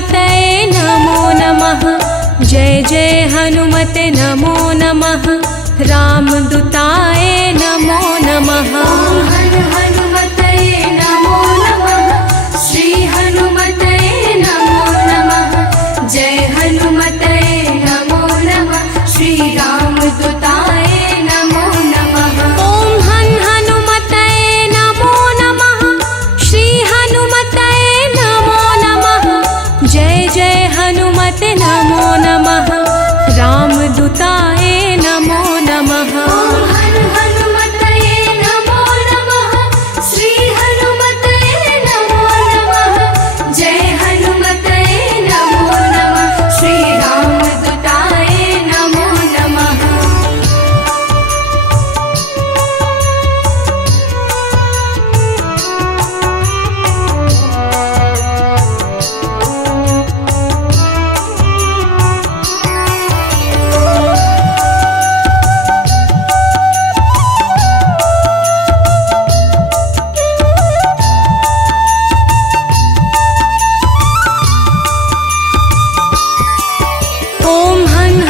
हनुमतये नमो नमः। जय जय हनुमते नमो नमः। रामदूताय नमो नमः। हनुमतये नमो नमः। श्री हनुमतये नमो नमः। जय हनुमतये नमो नमः। श्री रामदूताय नमो नमः। ॐ हनुमतये नमो नमः। श्री हनुमतये नमो नमः। जय जय हनुमते नमो नमः। रामदूताय नमो नमः। हनुमतये नमो नमः। श्री हनुमतये नमो नमः। जय हनुमतये नमो नमः। श्री रामदूताय नमो नमः। ॐ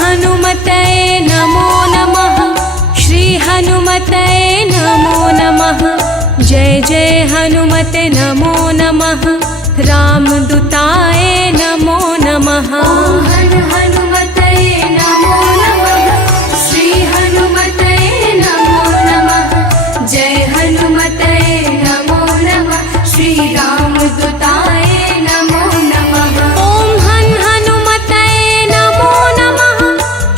हनुमतये नमो नमः। श्री हनुमतये नमो नमः। जय जय हनुमते नमो नमः। रामदूताय नमो नमः। हनुमतये नमो नमः। श्री हनुमतये नमो नमः। जय हनुमतये नमो नमः। श्री रामदूताय नमो नमः। ॐ हनुमतये नमो नमः।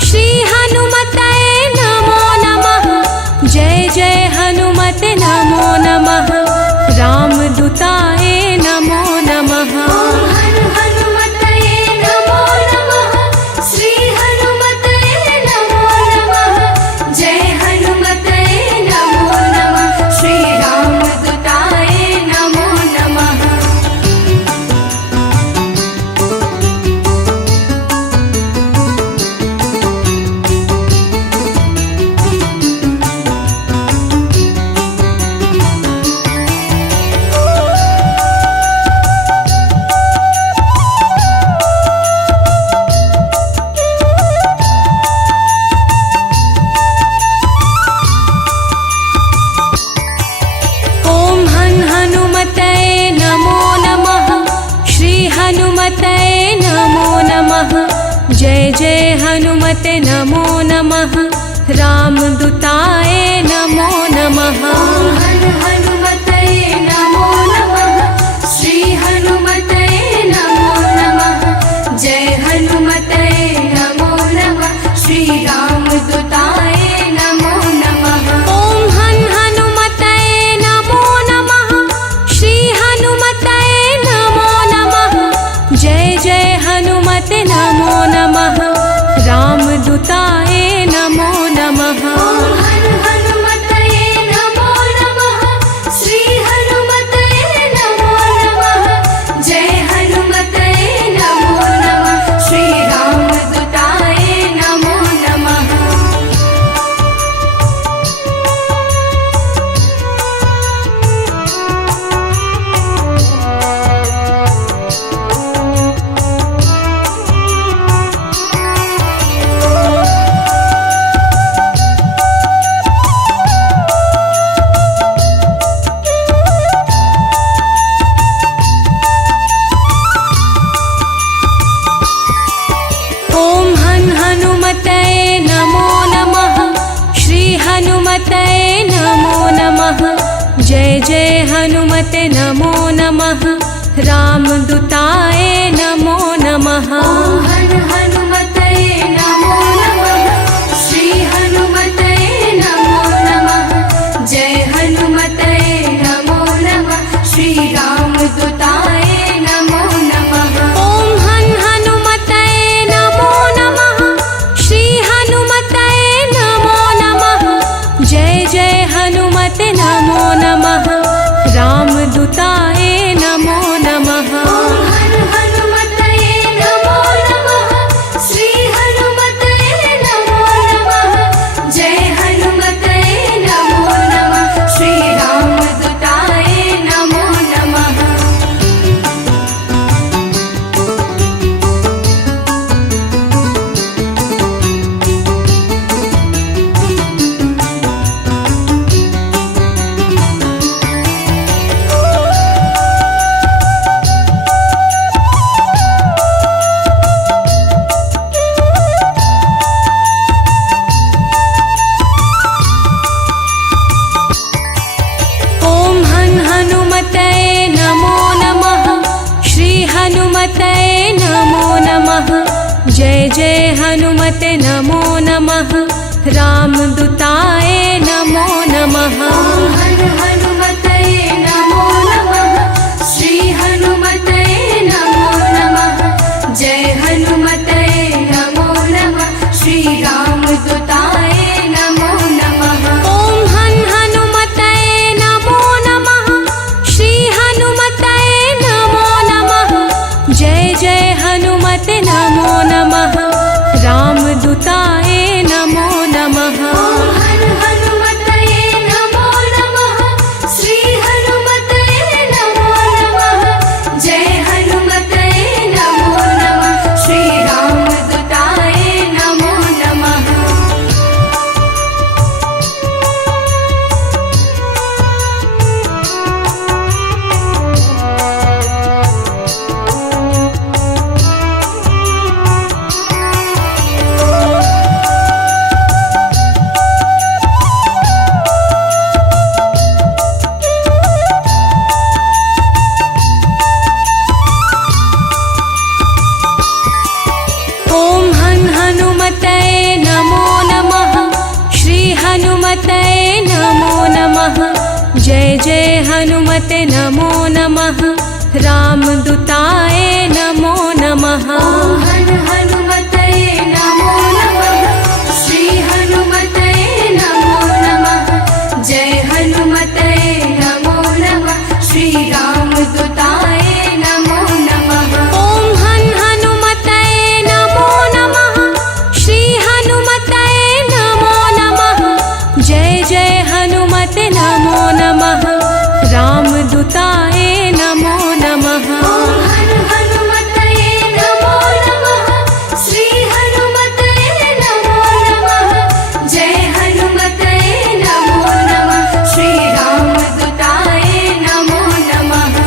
श्री हनुमतये नमो नमः। जय जय हनुमते नमो नमः। रामदूताय नमो नमः। हनुमतये नमो नमः। श्री हनुमतये नमो नमः। जय हनुमतये नमो नमः। श्री रामदूताय नमो नमः। ॐ हनुमतये नमो नमः। श्री हनुमतये नमो नमः। जय जय हनुमते नमो नमः। रामदूताय नमो नमः। हनुमतये नमो नमः। श्री हनुमतये नमो नमः। जय हनुमतये नमो नमः। श्री रामदूताय नमो नमः। ॐ हनुमतये नमो नमः। श्री हनुमतये नमो नमः। जय जय हनुमते नमो नमः। रामदूताय नमो नमः। हनुमतये नमो नमः। श्री हनुमतये नमो नमः। जय हनुमतये नमो नमः। श्री रामदूताय नमो नमः। ॐ हनुमतये नमो नमः। श्री हनुमतये नमो नमः। जय जय हनुमते नमो नमः। रामदूताय नमो नमः। हनुमतये नमो नमः। श्री हनुमतये नमो नमः। जय हनुमतये नमो नमः। श्री रामदूताय नमो नमः। ॐ हनुमतये नमो नमः। श्री हनुमतये नमो नमः। जय जय हनुमते नमो नमः। रामदूताय नमो नमः। हनुमतये नमो नमः। श्री हनुमतये नमो नमः। जय हनुमतये नमो नमः। श्री रामदूताय नमो नमः। जय हनुमते नमो नमः रामदूताय नमो नमः हन हनुमतये नमो नमः श्री हनुमतये नमो नमः जय हनुमतये नमो नमः श्री रामदूताय नमो नमः ॐ हन हनुमतये नमो नमः श्री हनुमतये नमो नमः जय जय हनुमते नमो नमः रामदूताय नमो नमः हन हनुमतये नमो नमः श्री हनुमतये नमो नमः जय हनुमतये नमो नमः श्री रामदूताय नमो नमः ॐ हन हनुमतये नमो नमः श्री हनुमतये नमो नमः जय जय हनुमते नमो नमः रामदूताय नमो नमः हन हनुमतये नमो नमः श्री हनुमतये नमो नमः जय हनुमतये नमो नमः श्री रामदूताय नमो नमः ॐ हन हनुमतये नमो नमः श्री हनुमतये नमो नमः जय जय हनुमते नमो नमः रामदूताय नमो नमः हन हनुमतये नमो नमः श्री हनुमतये नमो नमः जय हनुमतये नमो नमः श्री रामदूताय नमो नमः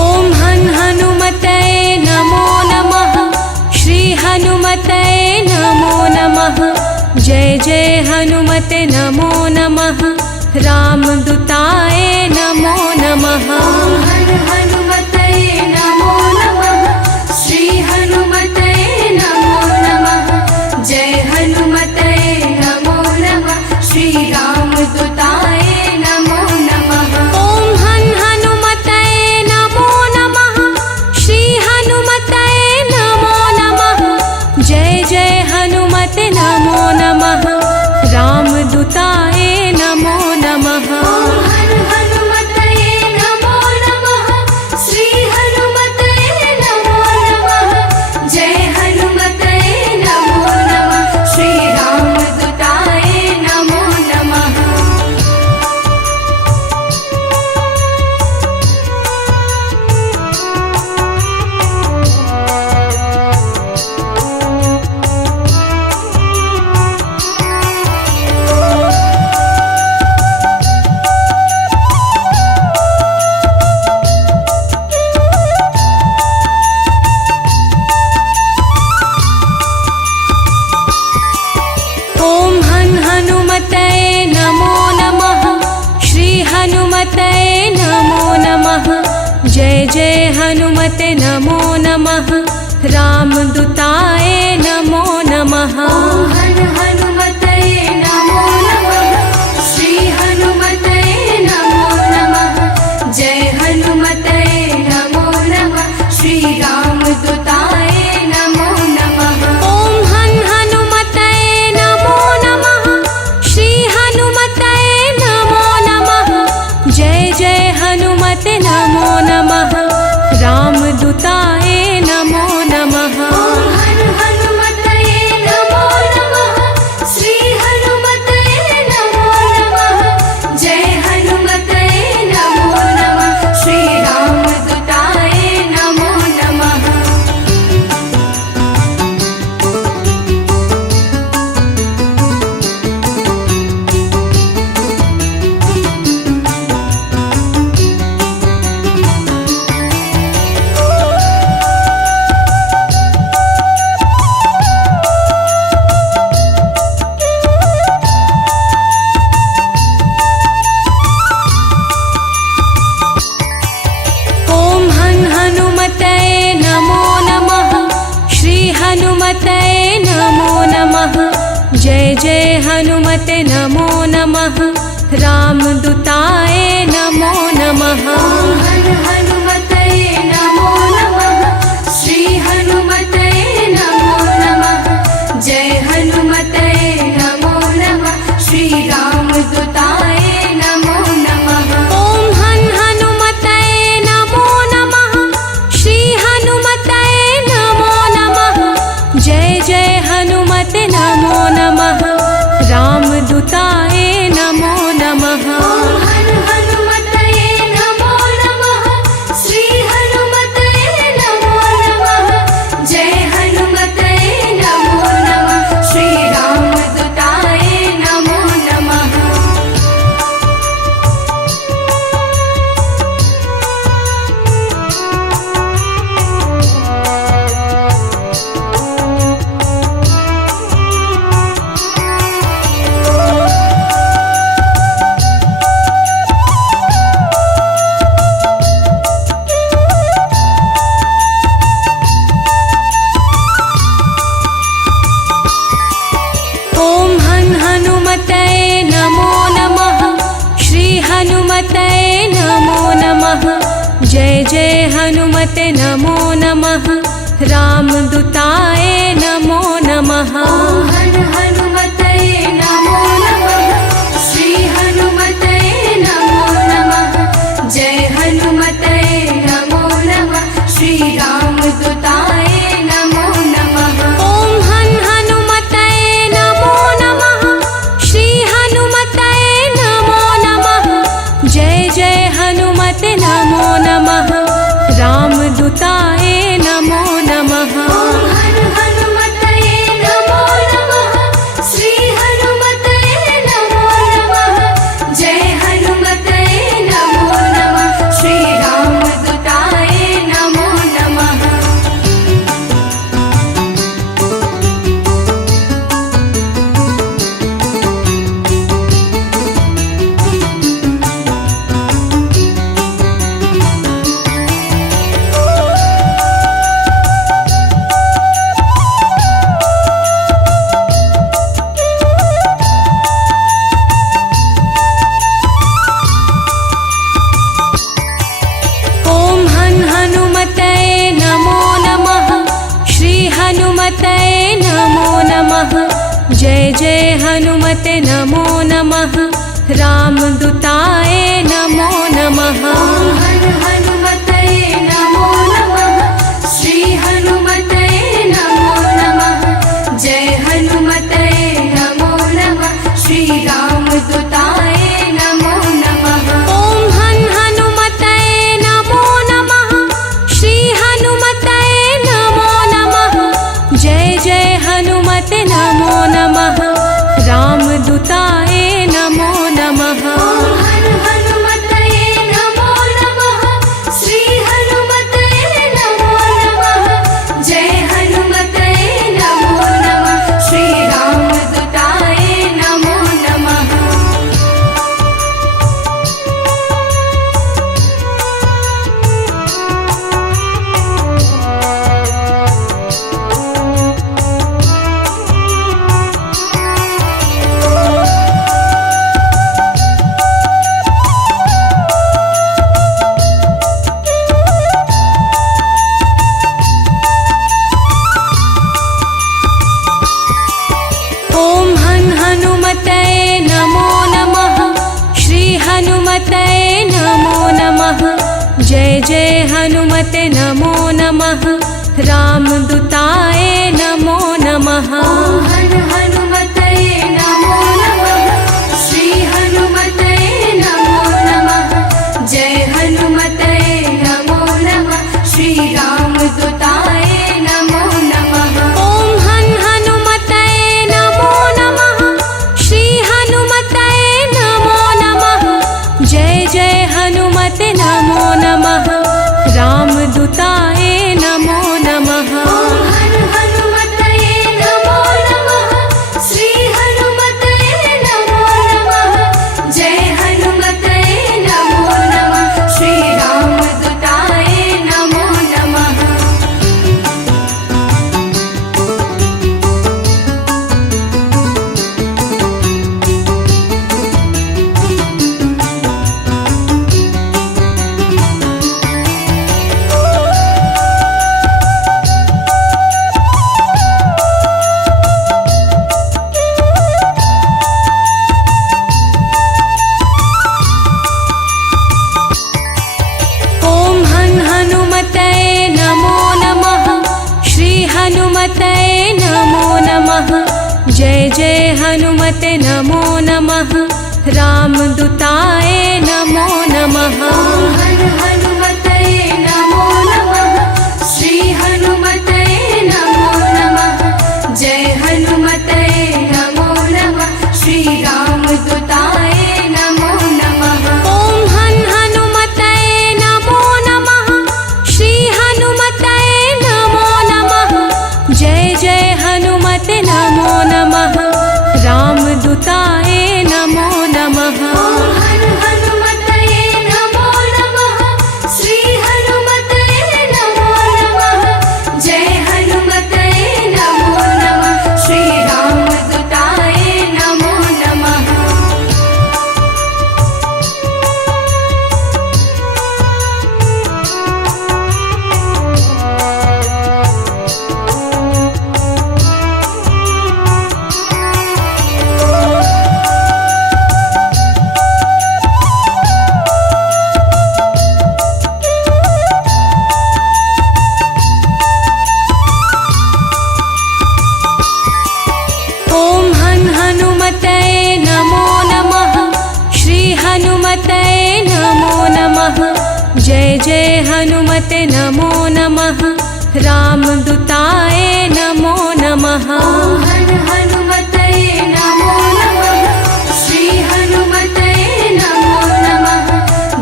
ॐ हन हनुमतये नमो नमः श्री हनुमतये नमो नमः जय जय हनुमते नमो नमः रामदूताय नमो नमः हन हनुमतये नमो नमः श्री हनुमतये नमो नमः जय हनुमतये नमो नमः श्री रामदूताय नमो नमः ॐ हन हनुमतये नमो नमः श्री हनुमतये नमो नमः जय जय हनुमते नमो नमः रामदूताय नमो नमः हन हनुमतये नमो नमः श्री हनुमतये नमो नमः जय हनुमतये नमो नमः श्री रामदूताय नमो नमः ॐ हन हनुमतये नमो नमः श्री हनुमतये नमो नमः जय जय हनुमते नमो नमः रामदूताय नमो नमः हन हनुमतये नमो नमः श्री हनुमतये नमो नमः जय हनुमतये नमो नमः श्री रामदूताय नमो नमः ॐ हन हनुमतये नमो नमः श्री हनुमतये नमो नमः जय जय हनुमते नमो नमः रामदूताय नमो नमः हन हनुमतये नमो नमः हनुमतये नमो नमः। जय जय हनुमते नमो नमः। रामदूताय नमो नमः। हन हनुमतये नमो नमः। श्री हनुमतये नमो नमः। जय हनुमतये नमो नमः। श्री रामदूताय नमो नमः। ॐ हन हनुमतये नमो नमः। श्री हनुमतये नमो नमः। जय जय हनुमते नमो नमः। रामदूताय नमो नमः। हन हनुमतये नमो नमः। श्री हनुमतये नमो नमः। जय हनुमतये नमो नमः। श्री रामदूताय नमो नमः। ॐ हन हनुमतये नमो नमः। श्री हनुमतये नमो नमः। जय जय हनुमते नमो नमः। रामदूताय नमो नमः। हन हनुमतये नमो नमः। श्री हनुमतये नमो नमः। जय हनुमतये नमो नमः। श्री रामदूताय नमो नमः। ॐ हन हनुमतये नमो नमः। श्री हनुमतये नमो नमः। जय जय हनुमते नमो नमः। रामदूताय नमो नमः। हन हनुमतये नमो नमः। श्री हनुमतये नमो नमः। जय हनुमतये नमो नमः। श्री रामदूताय नमो नमः। ॐ हन हनुमतये नमो नमः। श्री हनुमतये नमो नमः। जय जय हनुमते नमो नमः। रामदूताय नमो नमः। हन हनुमतये नमो नमः। श्री हनुमतये नमो नमः। जय हनुमतये नमो नमः। श्री रामदूताय नमो नमः। ॐ हन हनुमतये नमो नमः। श्री हनुमतये नमो नमः। जय जय हनुमते नमो नमः। रामदूताय नमो नमः। हन हनुमतये नमो नमः। श्री हनुमतये नमो नमः। जय हनुमतये नमो नमः। श्री रामदूताय नमो नमः। ॐ हन हनुमतये नमो नमः। श्री हनुमतये नमो नमः। जय जय हनुमते नमो नमः। रामदूताय नमो नमः। हन हनुमतये नमो नमः। श्री हनुमतये नमो नमः। जय हनुमतये नमो नमः। श्री रामदूताय नमो नमः। ॐ हन हनुमतये नमो नमः। श्री हनुमतये नमो नमः। जय जय हनुमते नमो नमः। रामदूताय नमो नमः। हन हनुमतये नमो नमः। जय जय हनुमते नमो नमः रामदूताय नमो नमः हन हनुमतये नमो नमः श्री हनुमतये नमो नमः जय हनुमतये नमो नमः श्री रामदूताय नमो नमः ॐ हन हनुमतये नमो नमः श्री हनुमतये नमो नमः जय जय हनुमते नमो नमः रामदूताय नमो नमः हन हनुमतये नमो नमः श्री हनुमतये नमो नमः जय हनुमतये नमो नमः श्री रामदूताय नमो नमः ॐ हन हनुमतये नमो नमः श्री हनुमतये नमो नमः जय जय हनुमते नमो नमः रामदूताय नमो नमः हन हनुमतये नमो नमः श्री हनुमतये नमो नमः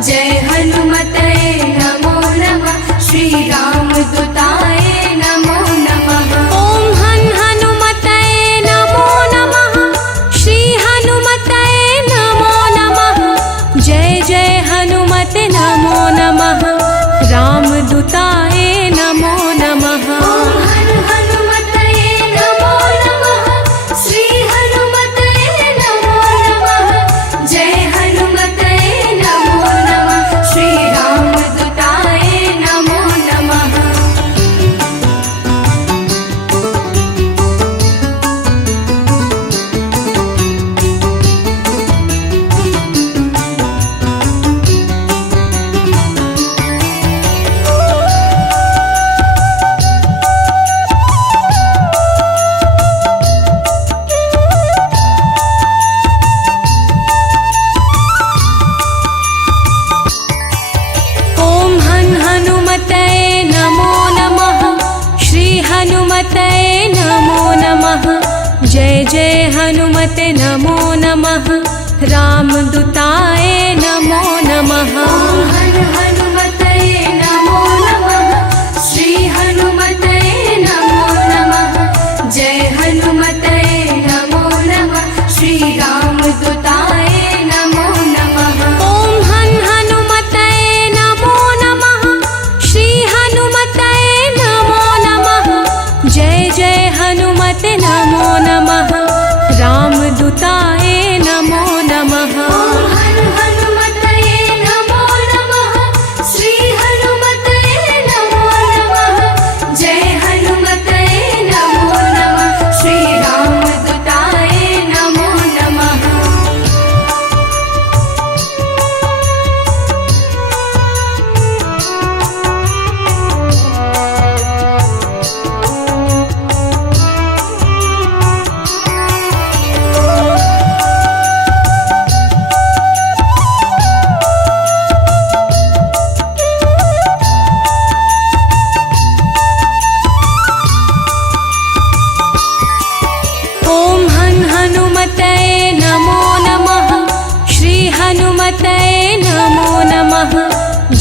जय हनुमतये नमो नमः श्री रामदूताय नमो नमः ॐ हन हनुमतये नमो नमः श्री हनुमतये नमो नमः जय जय हनुमते नमो नमः रामदूताय नमो नमः हन हनुमतये नमो नमः श्री हनुमतये नमो नमः जय हनुमतये नमो नमः श्री रामदूताय नमो नमः ॐ हन हनुमतये नमो नमः श्री हनुमतये नमो नमः जय जय हनुमते नमो नमः रामदूताय नमो नमः हन हनुमतये नमो नमः श्री हनुमतये नमो नमः जय हनुमतये नमो नमः श्री रामदूताय नमो नमः ॐ हन हनुमतये नमो नमः श्री हनुमतये नमो नमः जय जय हनुमते नमो नमः रामदूताय नमो नमः हन हनुमतये नमो नमः श्री हनुमतये नमो नमः जय हनुमतये नमो नमः श्री रामदूताय नमो नमः ॐ हन हनुमतये नमो नमः श्री हनुमतये नमो नमः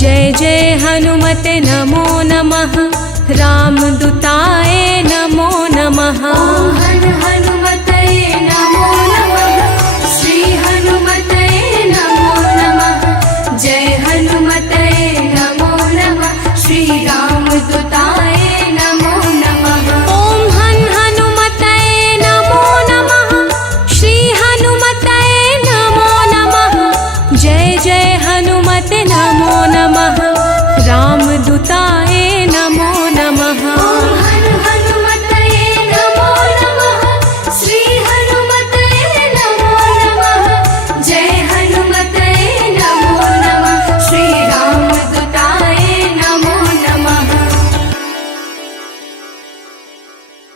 जय जय हनुमते नमो नमः रामदूताय